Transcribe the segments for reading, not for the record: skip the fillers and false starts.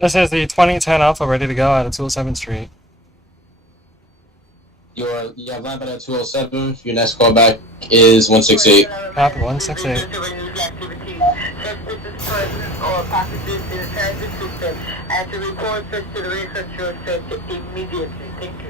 This is the 2010 Alpha ready to go out of 207th Street. You have lamp at 207. Your next callback is 168. Copy, 168. Or passengers in the transit system and to report such to the research center immediately. Thank you.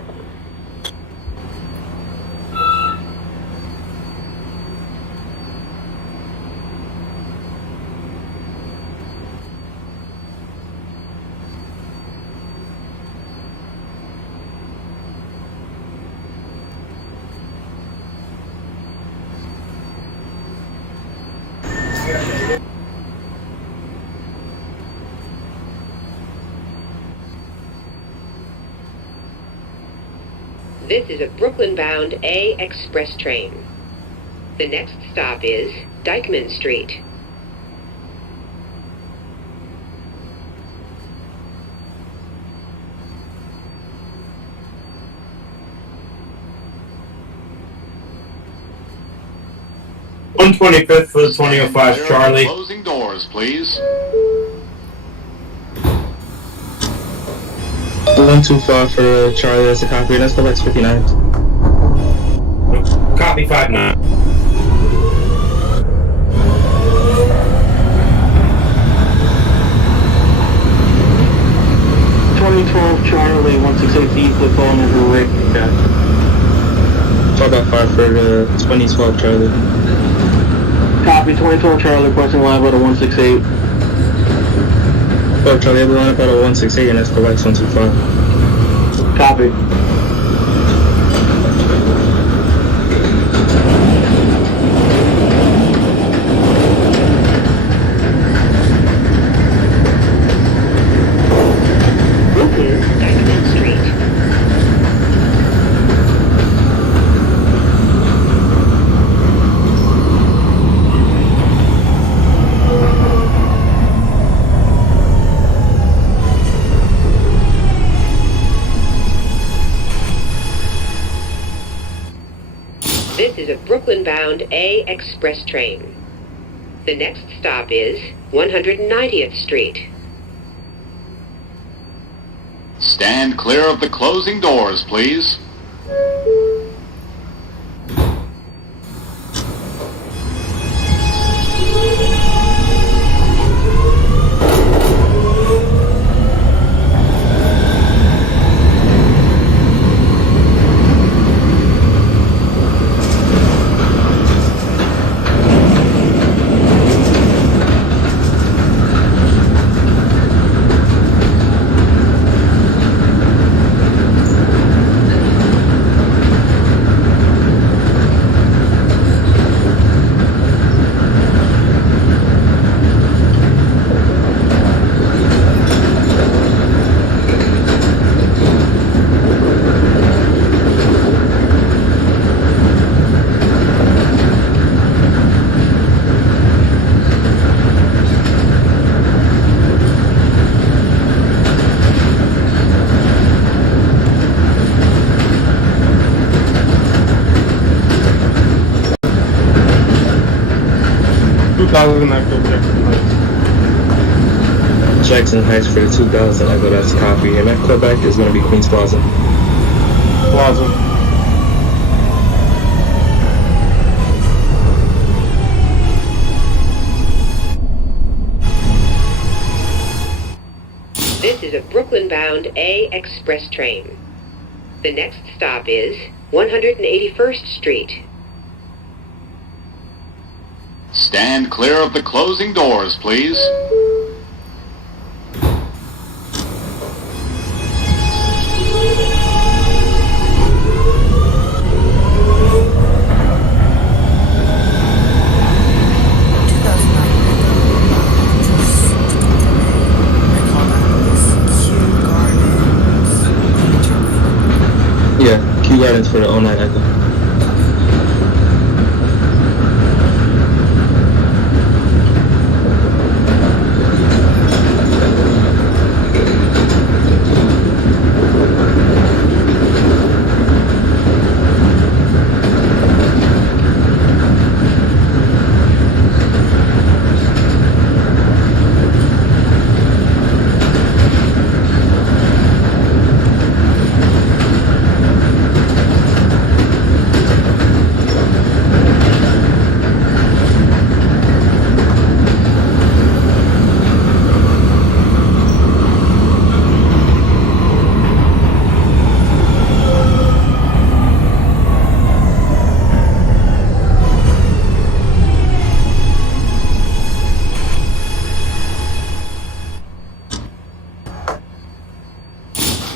This is a Brooklyn-bound A express train. The next stop is Dyckman Street. One 125th for the 2005 Charlie. Closing doors, please. 125 for Charlie, that's a copy. Let's go back to 59. Copy 59. Charlie, 168 Euclid, phone over Rick. Talk about 5 for the 2012 Charlie. Copy, 2012 Charlie, requesting live out of 168. Oh, Charlie, have a line up out of 168 and that's the Wax 125. Copy. Dyckman Street. This is a Brooklyn-bound A express train. The next stop is 190th Street. Stand clear of the closing doors, please. Jackson Heights for the 2000, I go that's a copy. And that callback is going to be Queens Plaza. This is a Brooklyn-bound A express train. The next stop is 181st Street. Stand clear of the closing doors, please. Yeah, Q Gardens for the 09 Echo.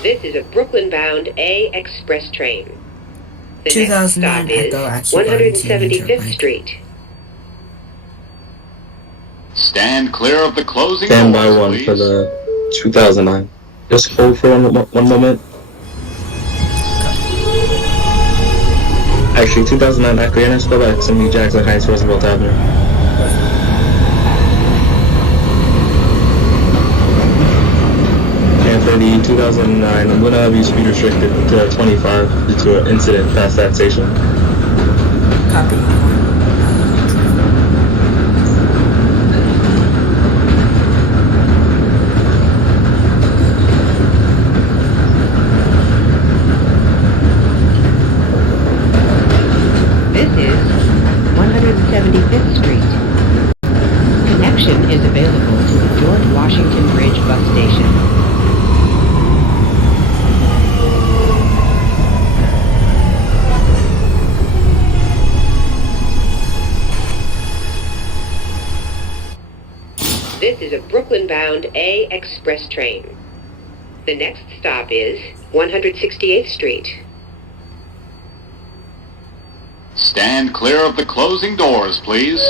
This is a Brooklyn-bound A express train. The next 2009 stop is Echo Actual Garden to 175th Mike. Street. Stand clear of the closing Stand by doors, one please. for the 2009. Just hold for one moment. Actually, 2009 Echo, you're next Quebec, Assembly Jackson Heights, Roosevelt Avenue. And for the 2009, I'm going to have you speed restricted to 25 due to an incident past that station. Copy. This is 175th Street. Connection is available to the George Washington Bridge bus station. This is a Brooklyn-bound A express train. The next stop is 168th Street. Stand clear of the closing doors, please.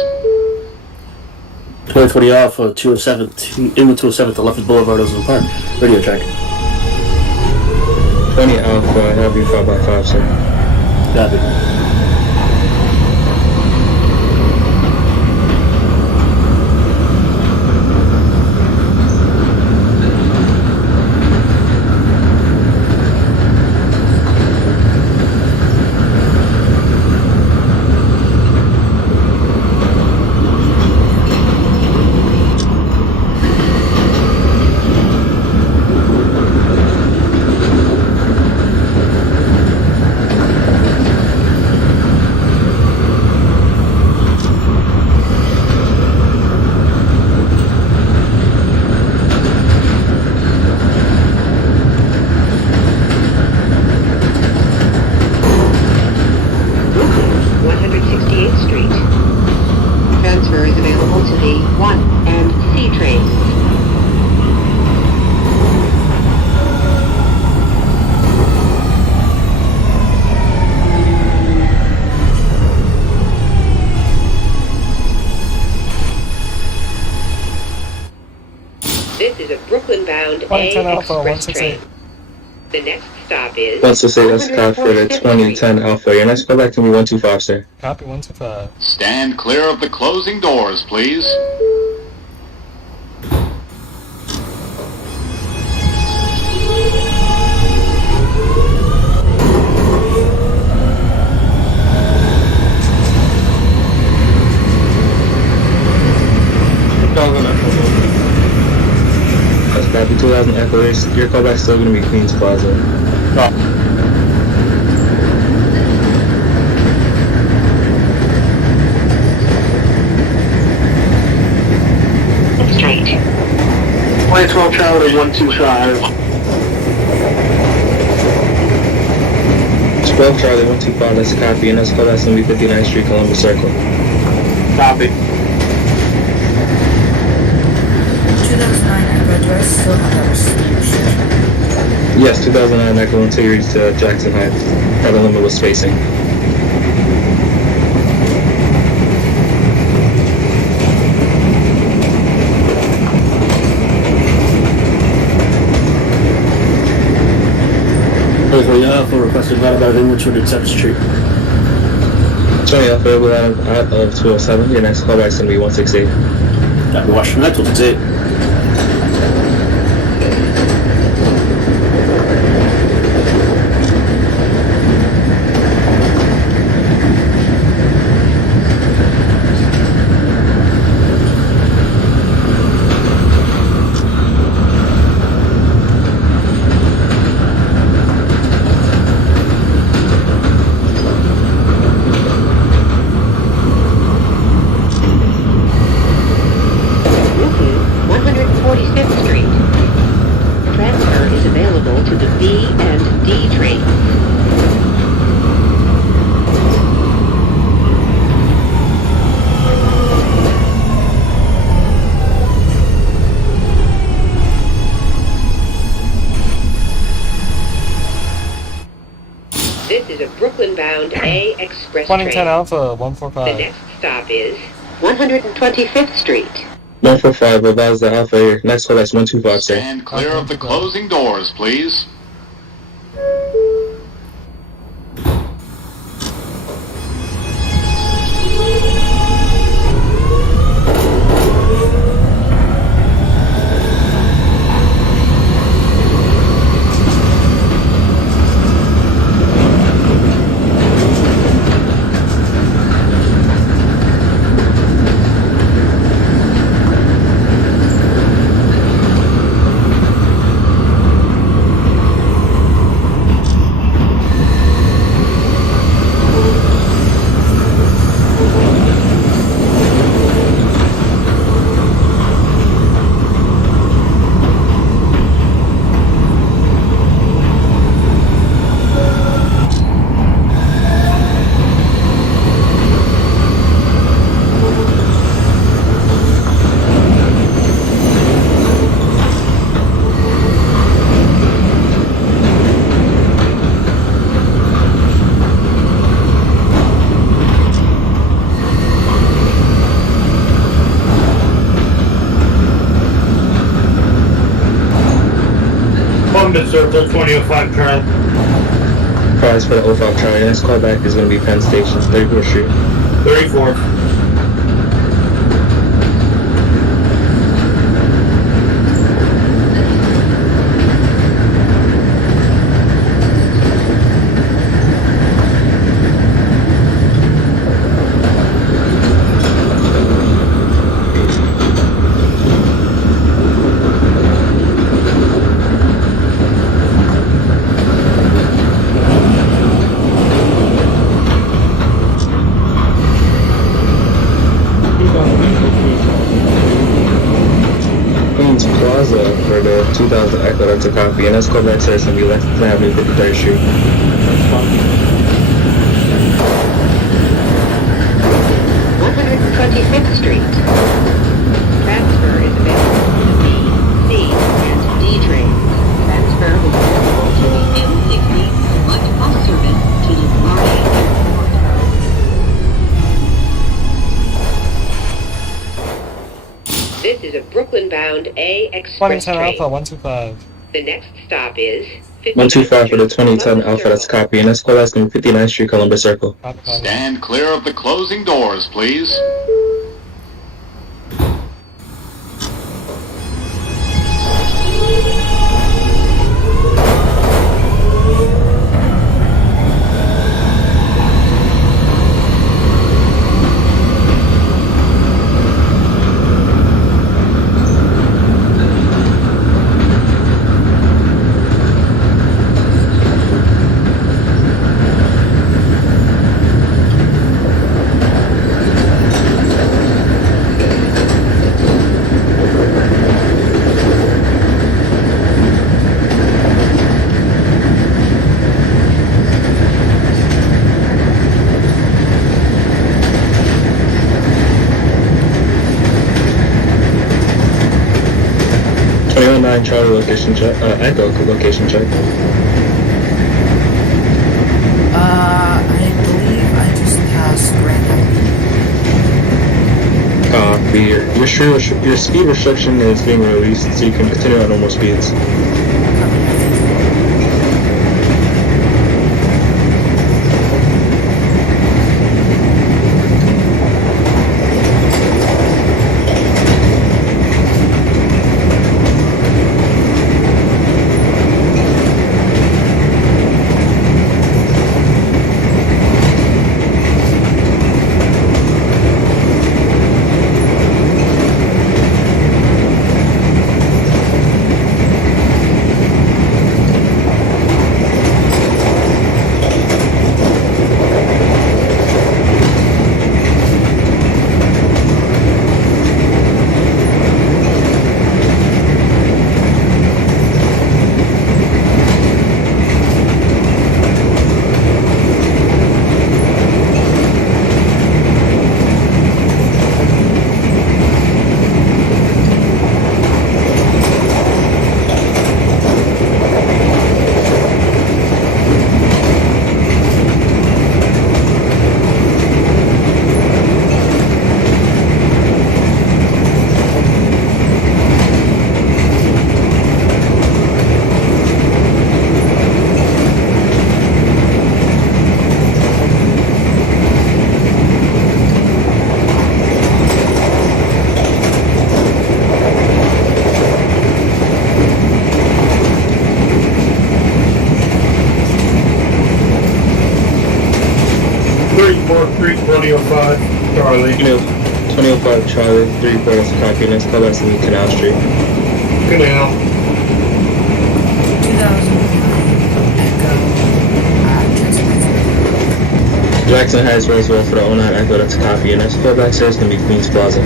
2020 Alpha 207 in the 207 to Lefferts Boulevard, Ozone Park. Radio track. 20 Alpha, I have you 5x5, sir. Copy. Transfer is available to the 1 and C trains. This is a Brooklyn-bound A 2010 Alpha, express 168. train. The next stop is 168, that's cop for the 2010 Alpha. Your next Quebec can be 125, sir. Copy 125. Stand clear of the closing doors, please. That's copy 2000 Echo. Your callback's still going to be Queens Plaza. Street. 2012 Charlie 125. 12 Charlie 125, that's a copy. And that's callback's going to be 59th Street, Columbus Circle. Copy. 2009 Echo, do I still have that restriction? Yes, 2009 Echo until you reach Jackson Heights. Have a limit with spacing. Alpha requested right about in 207th Street. 20 Alpha, available out of 207. Your next callback's going to be 168. Copy. Washington Metro, that's it. express 2010 train. Alpha, The 145. next stop is 125th Street. 145, advise the Alpha here. Next call, that's 125, sir. Stand clear of the closing doors, please. Columbus Circle, 2005 Charlie. Price for the 05 Charlie. Next call back is going to be Penn Station, 34th Street. 34th. Queens Plaza for the 2000 Echo, that's a copy. And next call back, sir, is going to be Lexington Avenue, 53rd Street. 125th Street. Transfer is available to the B, C, and D train. Transfer is available to the M60 Select Bus Service to LaGuardia Airport. This is a Brooklyn-bound A express 2010 train. Alpha, 125. The next stop is 125 for the 2010 Alpha, that's a copy. And next call back is going to be 59th Street, Columbus Circle. Copy, copy. Stand clear of the closing doors, please. Charlie location check, Echo location check. I believe I just passed Grand Avenue. Your speed restriction is being released, so you can continue at normal speeds. Street, 2005, Charlie. 2005 Charlie, 3-4, that's a copy. Next callback's gonna be Canal Street. Canal. 2009 Echo. Jackson Heights, Roswell for the 09 Echo, that's a copy. And next callback, sir, is gonna be Queens Plaza.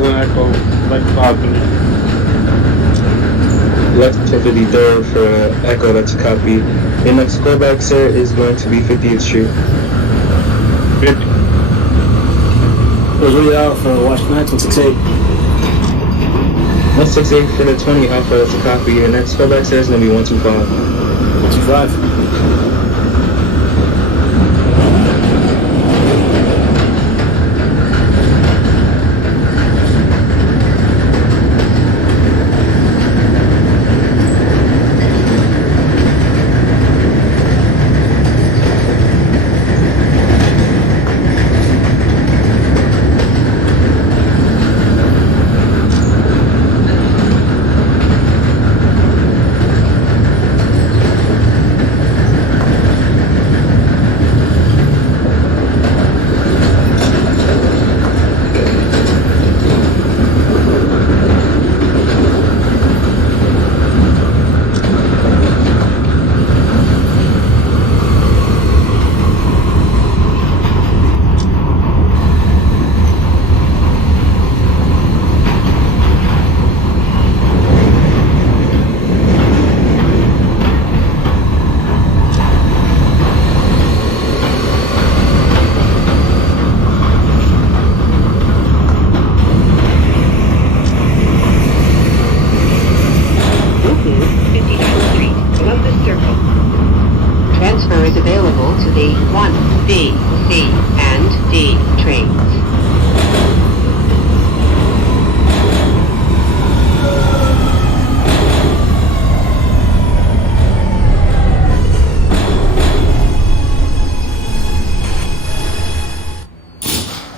Echo, like 5 minutes. Left to 53rd for Echo, that's a copy. Your next callback, sir, is going to be 50th Street. 50. Those really out for Washington Heights, 168. 168 for the 20 Alpha, that's a copy. Your next callback, sir, is going to be 125. 125. Transfer is available to the 1B, C, and D trains.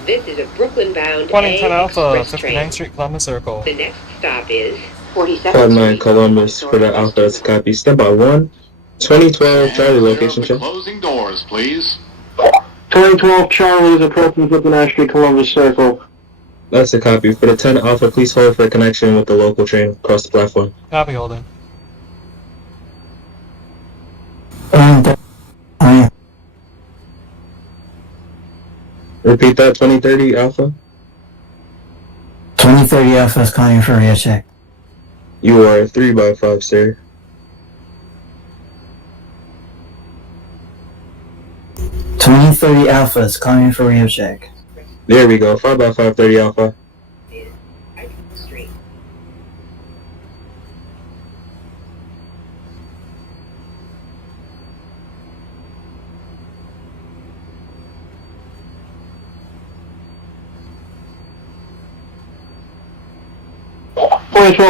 This is a Brooklyn-bound 2010 Alpha, express 59th train. Street, Columbus Circle. The next stop is 47th 49 Street. Columbus for the Alpha, that's a copy. Step by 1. 2012 Charlie location, The check. closing doors, please. 2012 Charlie is approaching 59th Street, Columbus Circle. That's a copy. For the 10 Alpha, please hold for a connection with the local train across the platform. Copy holding. Repeat that, 2030 Alpha. 2030 Alpha is calling for a real check. You are 3x5, sir. 2030 Alpha is calling for a real check. There we go, 5x5, 30 Alpha. Street.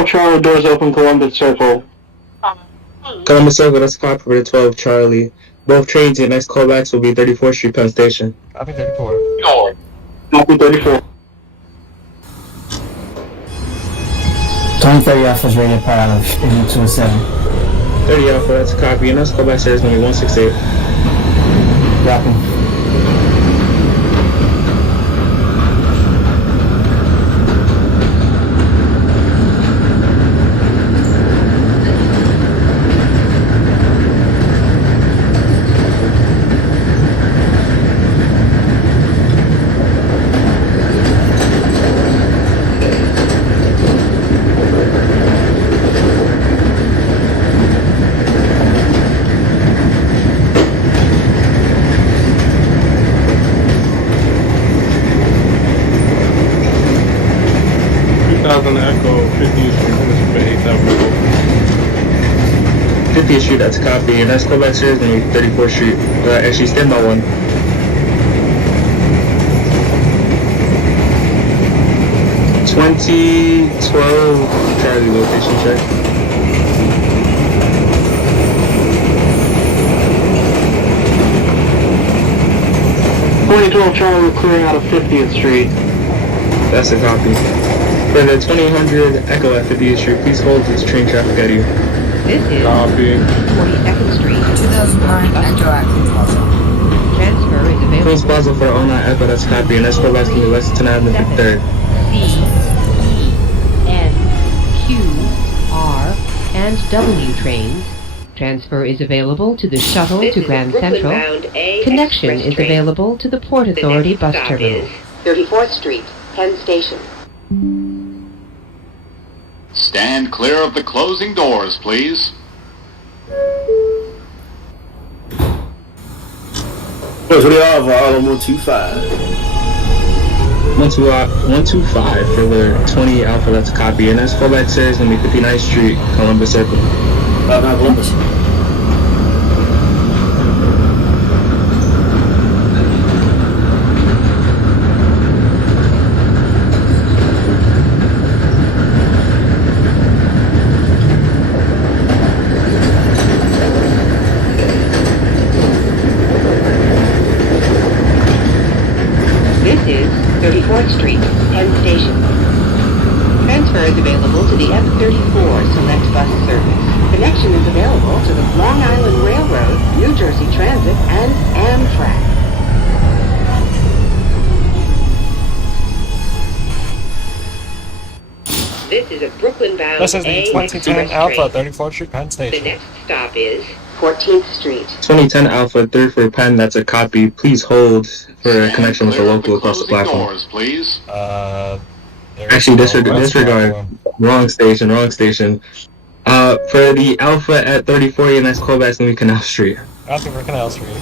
Charlie, doors open, Columbus Circle. Columbus Circle, that's a copy for the 12 Charlie. Both trains, your next callbacks will be 34th Street, Penn Station. Copy 34. Copy 34. 2030 Alpha is rated part out of 207. 30 Alpha, that's a copy. Your next callback, sir, is going to be 168. Dropping. Echo, 50th Street, 50th Street, that's a copy. Your next callback, sir, is going to be 34th Street. Actually, stand by 1. 2012 Charlie location check. Charlie, we're clearing out of 50th Street. That's a copy. For the 2000 Echo at 50th Street, please hold this train traffic at you. This is Copy. 42nd Street. 2009 Echo Acton Plaza. Transfer is available. Queens Plaza for 09 Echo, that's a copy, and let's go back to the Lexington Avenue 3rd. C, E, N, Q, R, and W trains. Transfer is available to the shuttle to Grand Central. Connection is available to the Port Authority bus terminal. 34th Street, Penn Station. Stand clear of the closing doors, please. Boys, what do y'all have? All on 125. 125 for the 20 Alpha, that's a copy, and that's callback series gonna be 59th Street, Columbus Circle. Not Columbus. This is 34th Street, Penn Station. Transfer is available to the F34 Select Bus Service. Connection is available to the Long Island Railroad, New Jersey Transit, and Amtrak. This is a Brooklyn-bound This is the A 2010 Express Alpha, train. 34th Street, Penn The Station. next stop is 14th Street. 2010 Alpha, 3rd for Penn, that's a copy. Please hold for a Stand connection with the clear of local across the closing platform. doors, please. Actually, disregard. Wrong station. For the Alpha at 34, and that's callback gonna be Canal Street. Copy for Canal Street.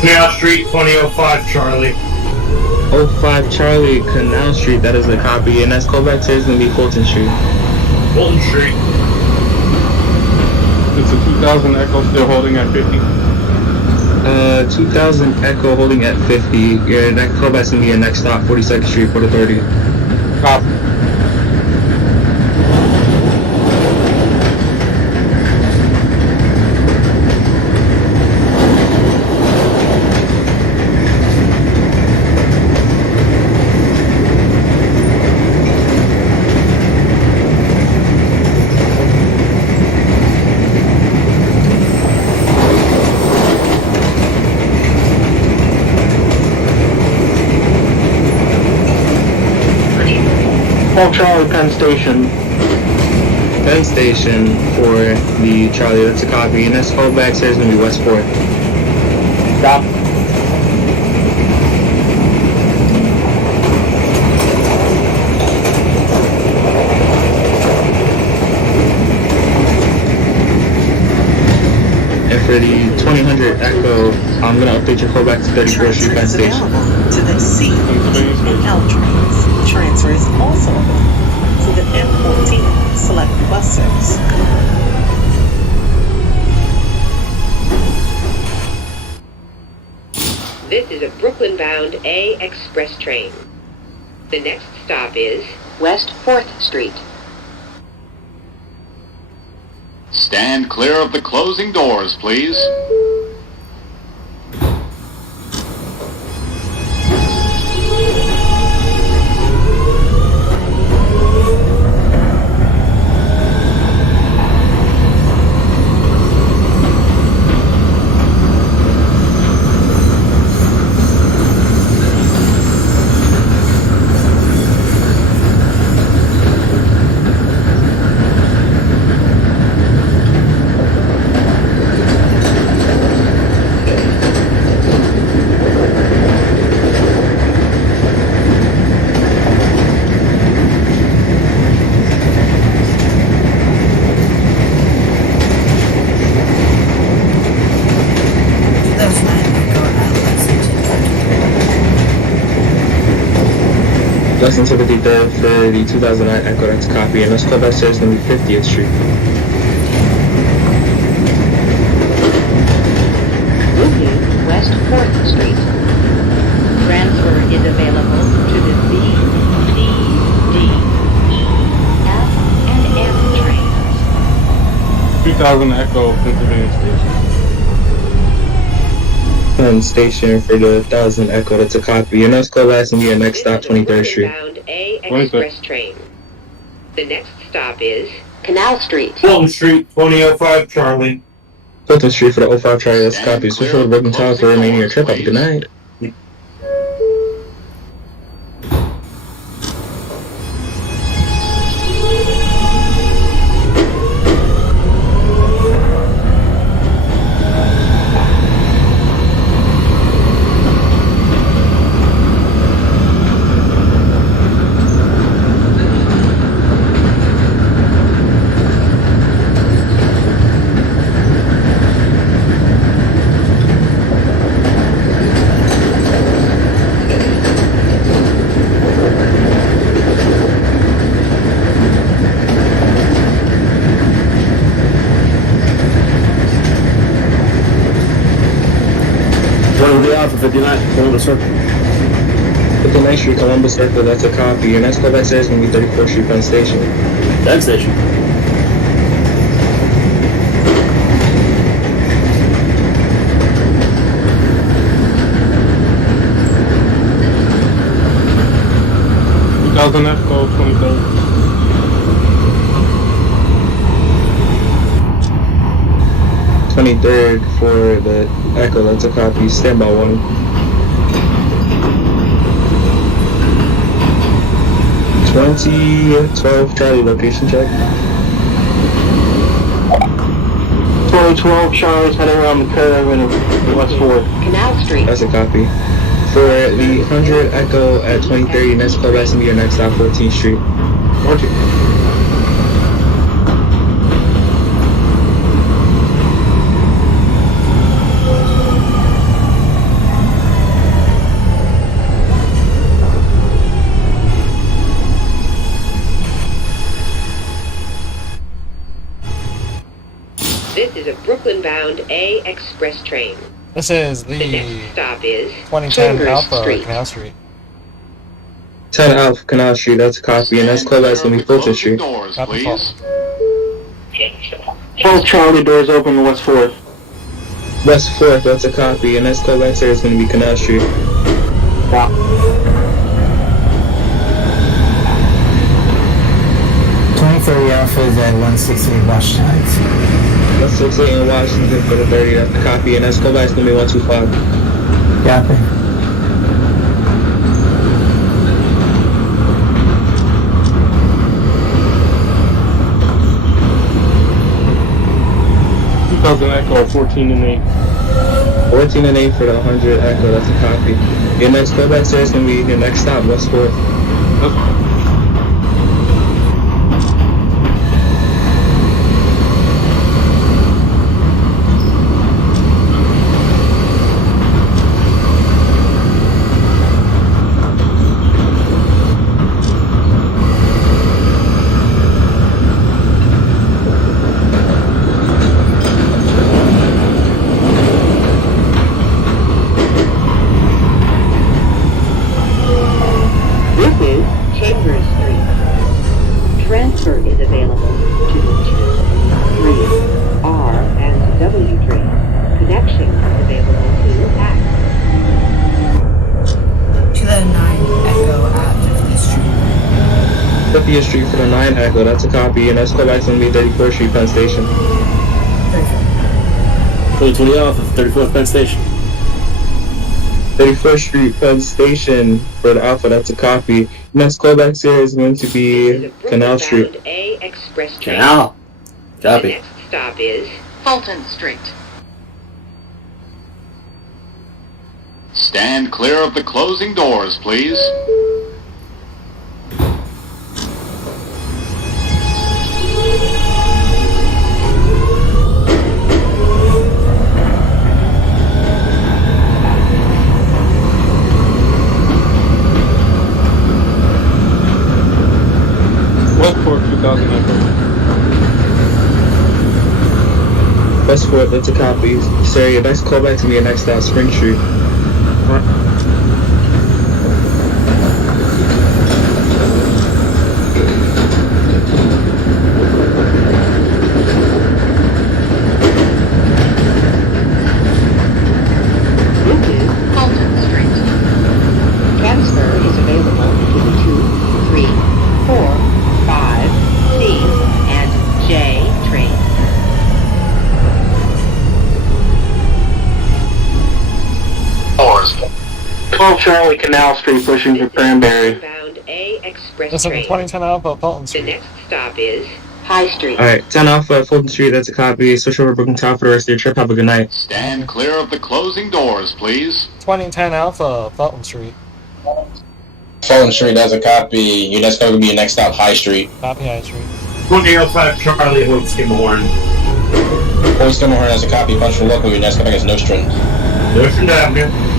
Canal Street, 2005 Charlie. 05 Charlie, Canal Street, that is the copy, and that's callback series gonna be Fulton Street. Fulton Street. Is the 2000 Echo still holding at 50? 2000 Echo holding at 50. Your next callback's gonna be your next stop, 42nd Street, Port Authority. Copy. Charlie, Penn Station. Penn Station for the Charlie, that's a copy, and that's callback series gonna be West 4th. Stop. And for the 2000 Echo, I'm gonna update your callback to 34th Street, Penn Station. To the C and L trains. Transfer is also available to the F14 Select Bus Service. This is a Brooklyn-bound A Express train. The next stop is West 4th Street. Stand clear of the closing doors, please. Justin Timothy Third for the 2009 Echo, that's a copy, and let's call back series gonna be 50th Street. Moving West 4th Street. Transfer is available to the C, D, D, 2000 Echo, Pennsylvania Station. And station for the 1000 Echo, that's a copy. And that's call last and be your next stop, 23rd Street. Bound A express train. The next stop is Canal Street. Fulton Street, 2005 Charlie. Fulton Street for the 05 Charlie, that's a copy. Switch over to Broken Tower for the remaining of your trip. Have a good night. Alpha 59, Columbus Circle. 59th Street, Columbus Circle, that's a copy. Your next call back says going to be 34th Street, Penn Station. Penn Station. Echo, 23rd. 23rd for the Echo, that's a copy. Stand by one. $2012 Charlie, location check. 2012 Charlie's heading around the curve in West 4th. Canal Street. That's a copy. For the 100 Echo at 2030, next call back to be your next stop, 14th Street. 14th. This is a Brooklyn-bound A express train. This is The the next stop is 2010 Chambers Alpha Street. Canal Street. 10 Alpha Canal Street, that's a copy. And next call back to be Fulton Street. Doors, Copy, please. 12 Charlie, doors open to West 4th. West 4th, that's a copy. And next call back there is going to be Canal Street. Yeah. 2030 Alpha is at 168 Washington. That's 68 in Washington for the 30, that's a copy. And next call back is going to be 125. Copy. Echo, 14 and 8. 14 and 8 for the 100 Echo, that's a copy. Your next call back there is going to be your next stop, West 4th. Chambers Street. Transfer is available to the 2, 3, R, and W train. Connection is available to X. 2009 Echo at 50th Street. 50th Street for the 9 Echo, that's a copy. And next call back is going to be 34th Street, Penn Station. 2020 Alpha 34th Penn Station. 31st Street, Penn Station for the Alpha, that's a copy. Next callback here is going to be Canal Street. A express train. Canal. The Copy. next stop is Fulton Street. Stand clear of the closing doors, please. Westport, 2000 Echo. Westport, that's a copy. Sir, your next callback to be your next stop, Spring Street. 12 Charlie, Canal Street, pushing for Cranberry. Bound A express Listen, train. 2010 Alpha, Fulton The Street. next stop is High Street. Alright, 10 Alpha, Fulton Street, that's a copy. Switch over Brooklyn Tower for the rest of your trip. Have a good night. Stand clear of the closing doors, please. 2010 Alpha, Fulton Street. Fulton Street, that's a copy. That's going to be your next stop, High Street. Copy High Street. 2005 Charlie, hold Skimmerhorn. Hold Skimmerhorn has a copy. Bunch for local. Your next stop is Nostrand. Nostrand Avenue.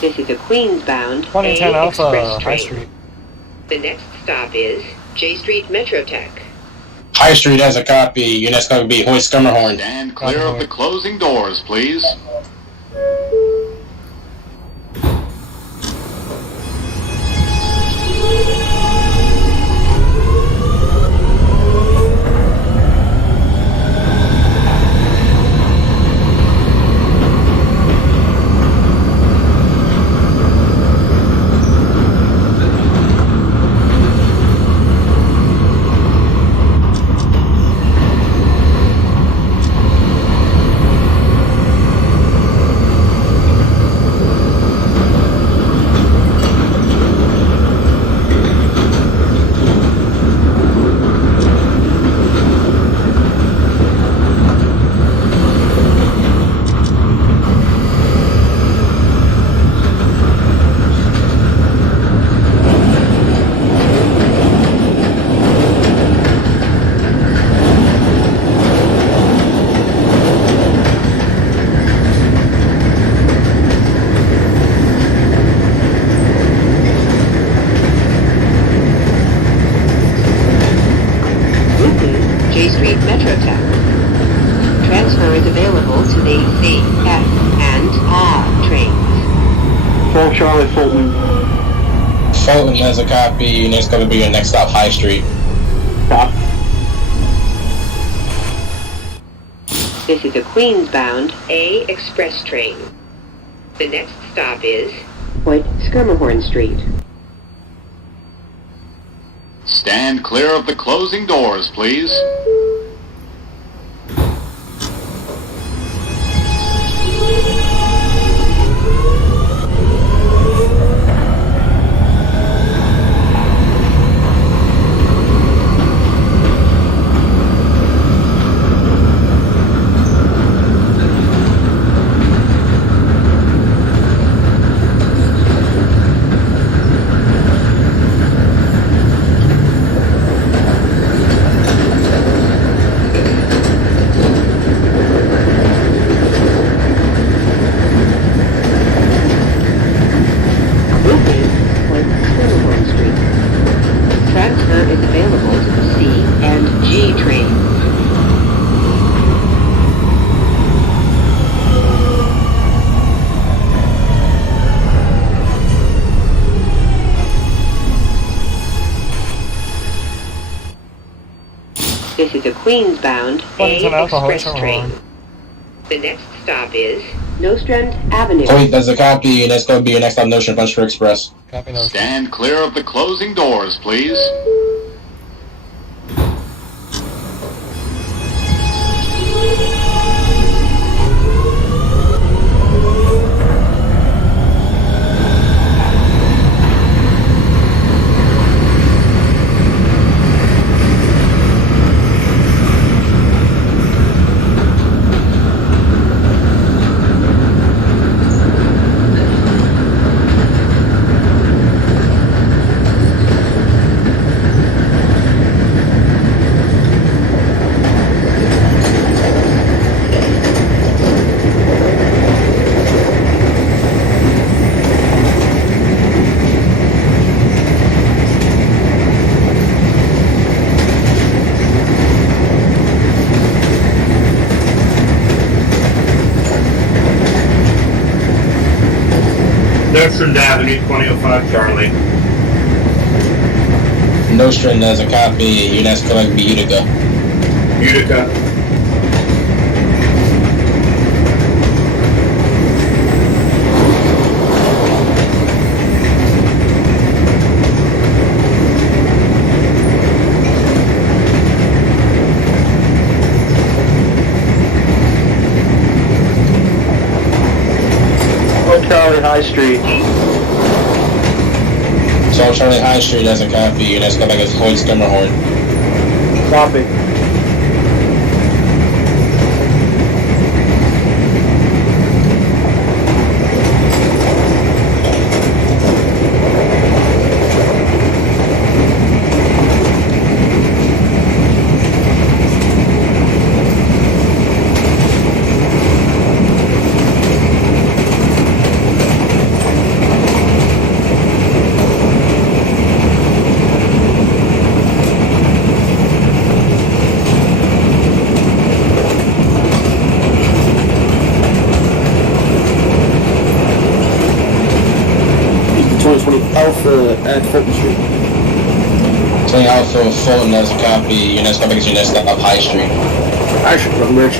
This is a Queens-bound 2010 A Alpha, express High train. Street. The next stop is J Street Metrotech. High Street has a copy. Your next stop will be Hoyt Skimmerhorn. Stand clear of the closing doors, please. J Street Metrotech. Transfer is available to the C, F, and R trains. 12 Charlie, Fulton. Fulton has a copy. Your next stop will be your next stop, High Street. Stop. This is a Queens-bound A express train. The next stop is Hoyt Skirmerhorn Street. Stand clear of the closing doors, please. This is a Queens-bound A 10 Alpha, express Hotel train. Room. The next stop is Nostrand Avenue. Wait, that's a copy, and that's going to be your next stop, Notion Puncher Express. Copy those. Stand clear of the closing doors, please. Nostrand Avenue, 2005 Charlie. Nostrand has a copy, your next stop will be Utica. Utica. Charlie High Street. So Charlie High Street has a copy, your next stop is Hoyt Skimmerhorn. Copy. Alpha at Fulton Street. 20 Alpha Fulton has a copy, your next stop is your next stop High Street. High Street, Breckenridge.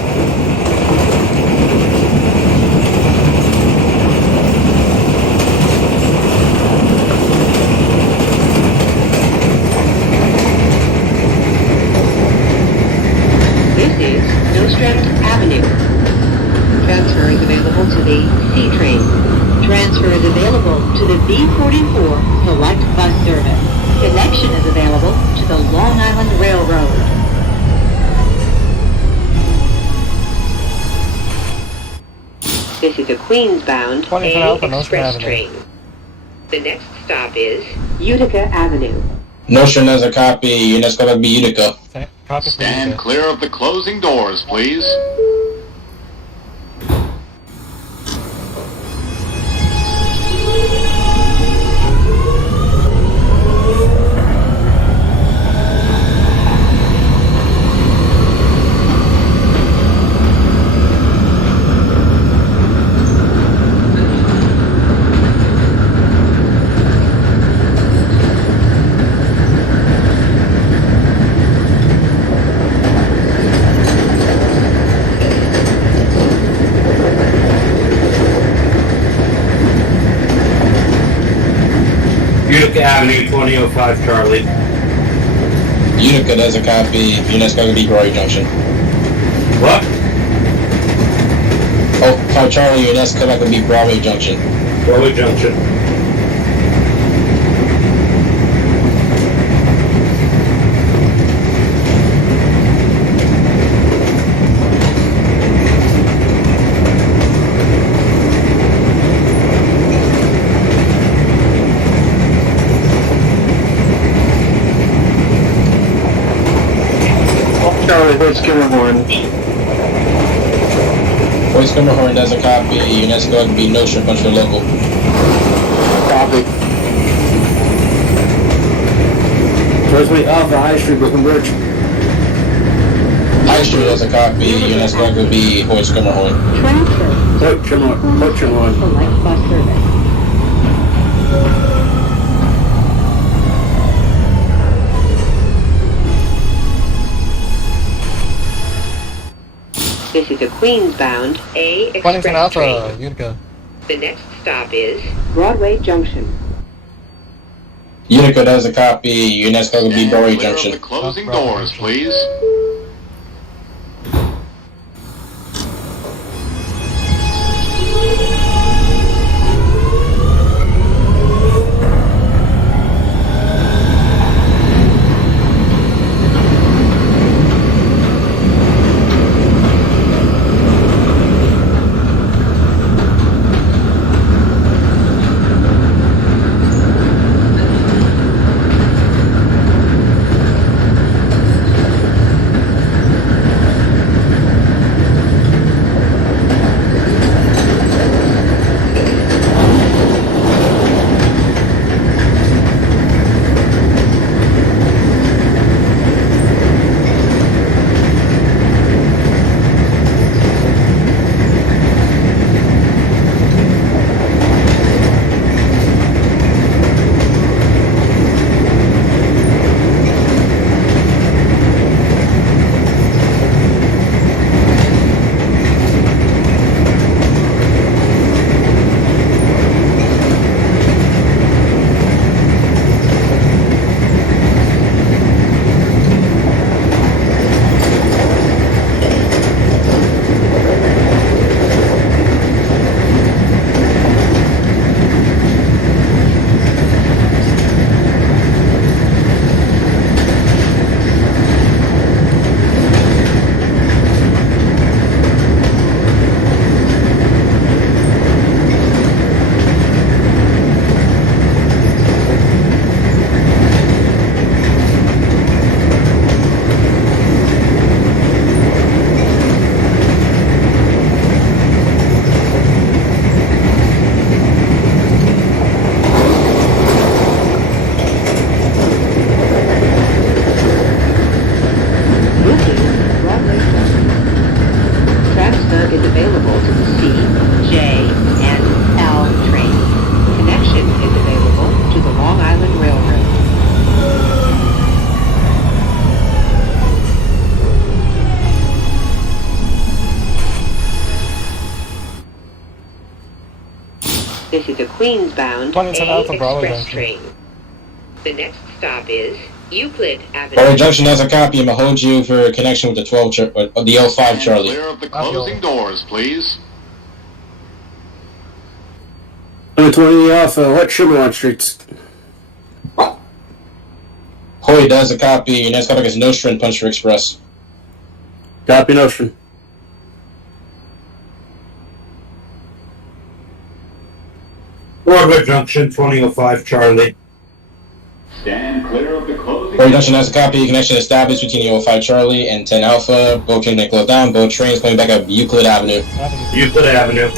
This is Nostrand Avenue. Transfer is available to the C train. Transfer is available to the B44 Select Bus Service. Connection is available to the Long Island Railroad. This is a Queens-bound 20 A Alpha, Nostrand express Avenue. train. The next stop is Utica Avenue. Nostrand has a copy, your next stop will be Utica. Okay. Copy for Stand Utica. clear of the closing doors, please. Utica Avenue, 2005 Charlie. Utica has a copy, your next stop will be Broadway Junction. What? Oh, Charlie, your next stop will be Broadway Junction. Broadway Junction. Charlie Hoyt Skimmerhorn. Hoyt Skimmerhorn has a copy, your next stop will be Notion Puncher Local. Copy. First Alpha, High Street, Breckenridge. High Street has a copy, your next stop will be Hoyt Skimmerhorn. Transfer. Select Select Bus Service. Queens-bound A Wellington express Alpha, train. Utica. The next stop is Broadway Junction. Utica does a copy. UNESCO will be Stand Bowery clear of Junction. the closing Right. doors, please. Transfer is available to the C, J, and L train. Connection is available to the Long Island Railroad. This is a Queens-bound Wellington A Alpha, Broadway express Junction. train. The next stop is Euclid Avenue. Bowery Junction has a copy. I'm gonna hold you for a connection with the 12 the 05 Stand Charlie. clear of the closing doors, please. 120 Alpha, what Sugarland Streets? Hoy does a copy. Your next topic is Nostra and Puncher Express. Copy Notion. Broadway Junction, 2005 Charlie. Stand clear of the closing Bowery Junction has a copy. Connection established between the 05 Charlie and 10 Alpha. Both trains may close down. Both trains coming back up Euclid Avenue. Euclid Avenue.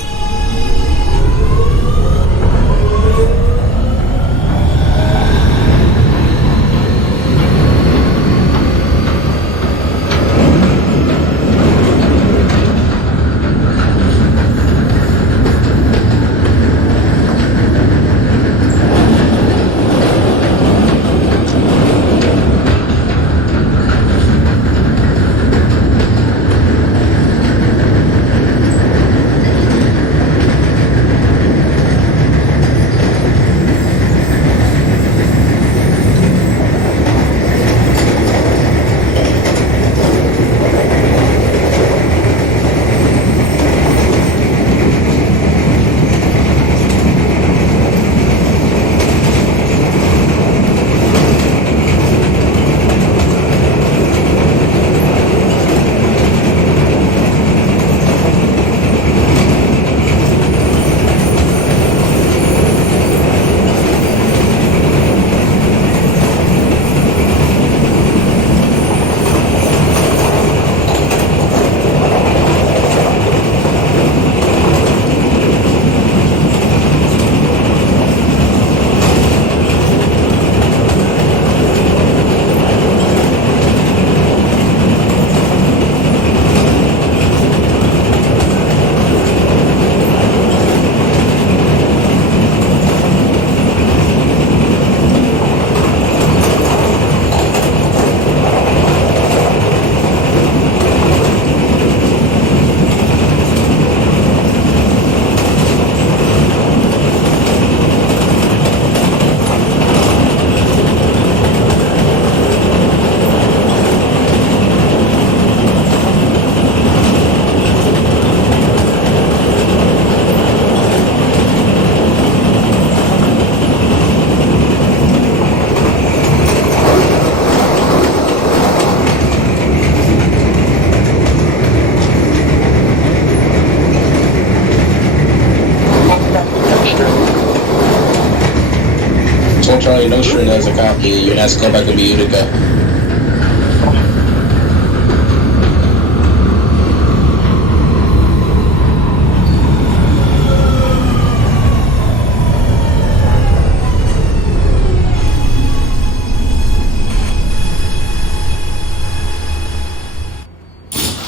Charlie Nostra, there's a copy. Your next callback will be Utica.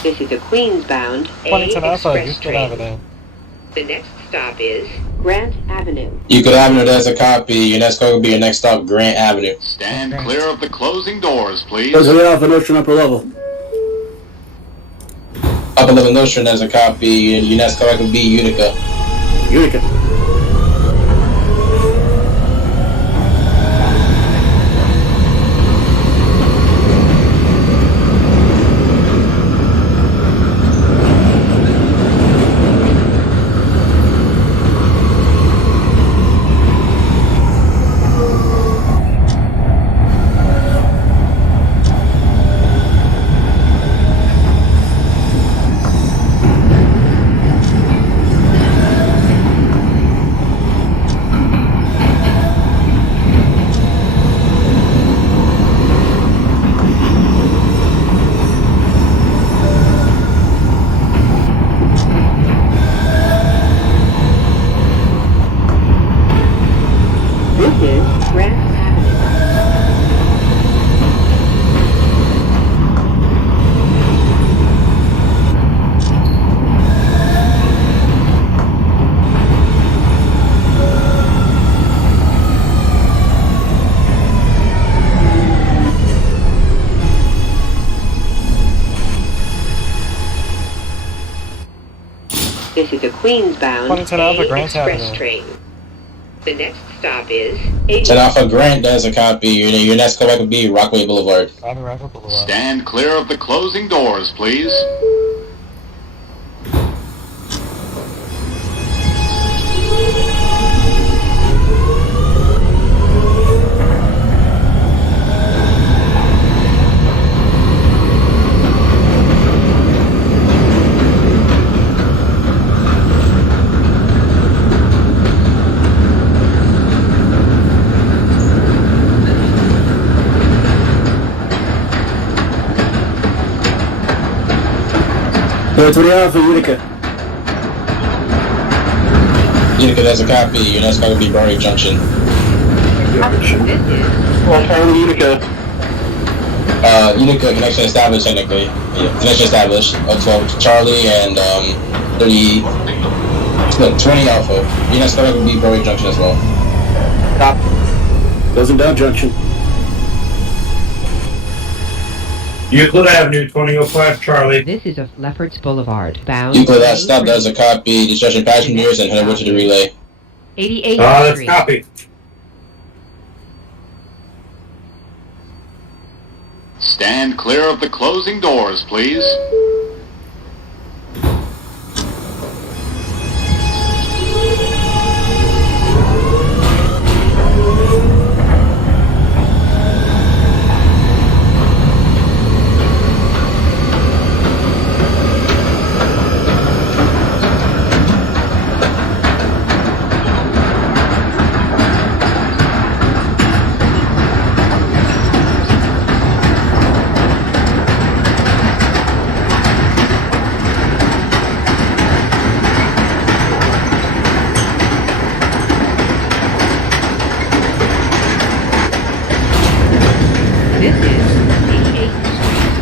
This is a Queens-bound A Wellington Alpha, express Euclid train. Avenue. The next stop is Grant Avenue. Euclid Avenue, there's a copy. Your next call will be your next stop, Grant Avenue. Stand clear of the closing doors, please. President Alpha, Nostra, upper level. Upper level Nostra, there's a copy. And your next callback will be Utica. Utica. This is Grant Avenue. This is a Queens-bound Wellington A Alpha, Grant express Avenue. train. The next stop is 10 Alpha Grant, there's a copy. Your next callback will be Rockaway Boulevard. Robbie Rifle Boulevard. Stand clear of the closing doors, please. President Alpha, Utica. Utica, there's a copy. Your next call will be Broadway Junction. This is Well, Charlie, Utica. Utica, connection established technically. Yeah, connection established. 12 Charlie and 20 Alpha. Your next call will be Broadway Junction as well. Closing down junction. Euclid Avenue, 2005 Charlie. This is a Lefferts Boulevard bound. Euclid, that stop, there's a copy. Discharging passengers and head over to the relay. 88th That's Street. copy. Stand clear of the closing doors, please. This is 88th Street.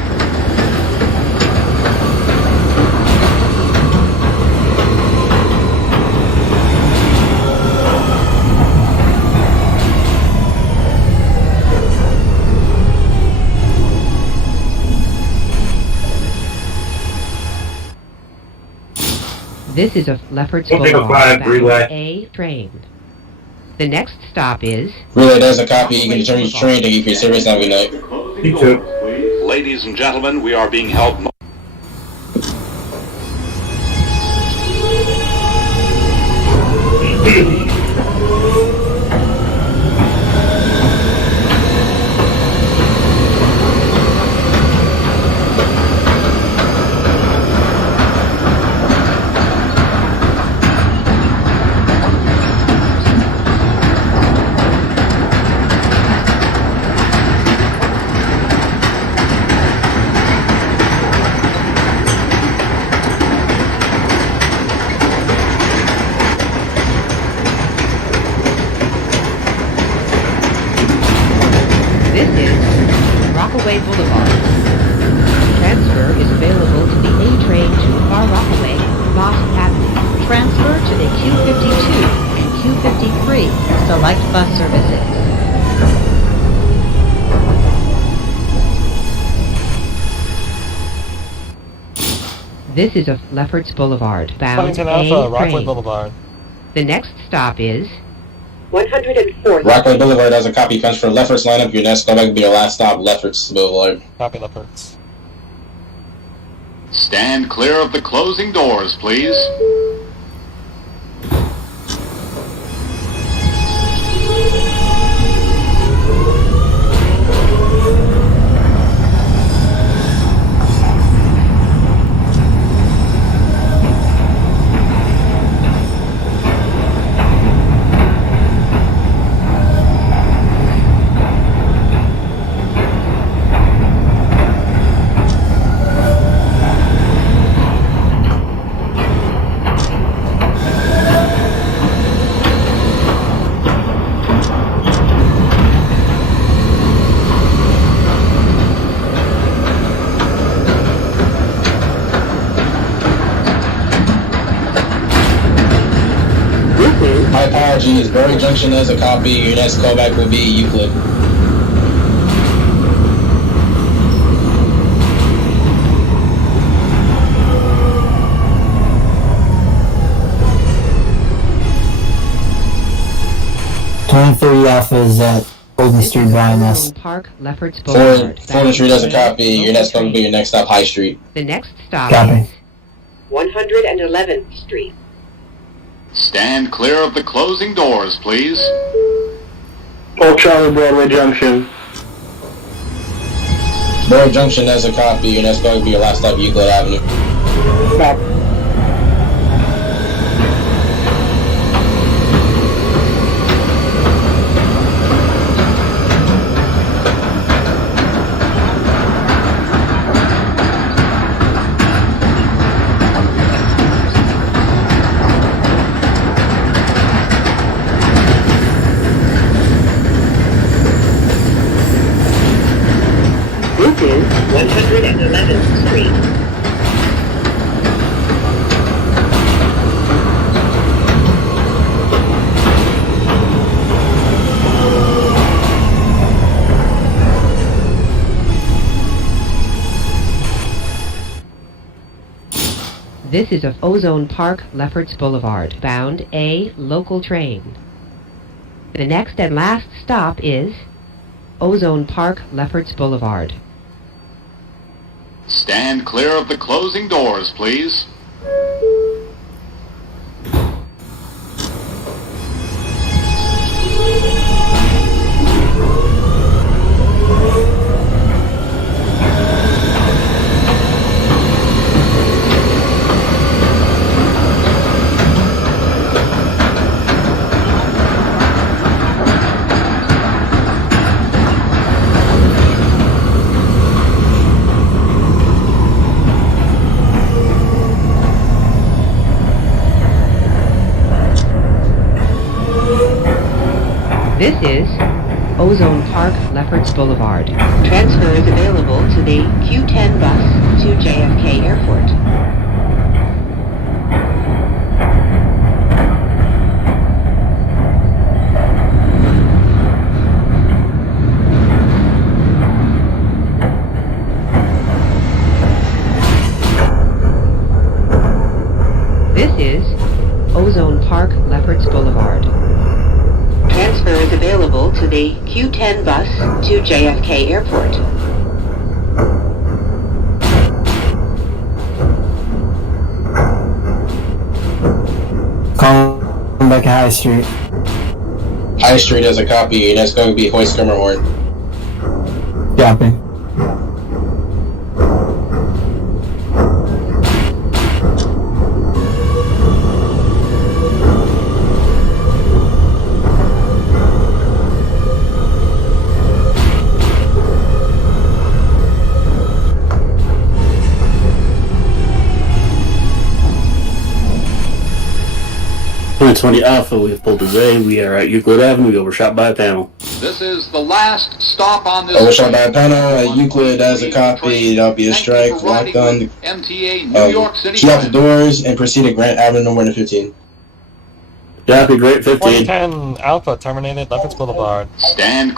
This is a Lefferts 105 Boulevard relay. bound A train. The next stop is Relay, there's a copy. You can determine your train. Thank you for your service. Have a good night. You too. Ladies and gentlemen, we are being held. This is Rockaway Boulevard. Transfer is available to the A train to Far Rockaway, Moss Avenue. Transfer to the Q52 and Q53 select bus services. This is of Lefferts Boulevard, bound Huntington A Alpha, Rockaway train. Boulevard. The next stop is 104th. Rockaway Boulevard has a copy. Transfer Lefferts lineup. Your next callback will be your last stop, Lefferts Boulevard. Copy Lefferts. Stand clear of the closing doors, please. My apologies. Bury Junction has a copy. Your next callback will be Euclid. Alpha is at Golden Street, Brian S. Park, Lefferts Boulevard. Fulton Street has a copy. Your next callback will be your next stop, High Street. The next stop Copy. is 111th Street. Stand clear of the closing doors, please. Old Charlie, Broadway Junction. Bury Junction has a copy. Your next callback will be your last stop, Euclid Avenue. Stop. This is 111th Street. This is of Ozone Park, Lefferts Boulevard, bound A local train. The next and last stop is Ozone Park, Lefferts Boulevard. Stand clear of the closing doors, please. This is Ozone Park, Lefferts Boulevard. Transfer is available to the Q10 bus to JFK Airport. This is Ozone Park, Lefferts Boulevard. Transfer is available to the Q10 bus to JFK Airport. Calling back at High Street. High Street has a copy. Your next callback will be Hoist Skimmer Horn. Copy. 2020 Alpha, we have pulled away. We are at Euclid Avenue. We overshot by a panel. This is the last stop on this Overshot by a panel at Euclid as a copy. That'll be a strike. Locked on. MTA New York City. Key out the doors and proceed to Grant Avenue, no more than 15. Copy, great 15. 2010 Alpha terminated Lefferts Blvd. Stand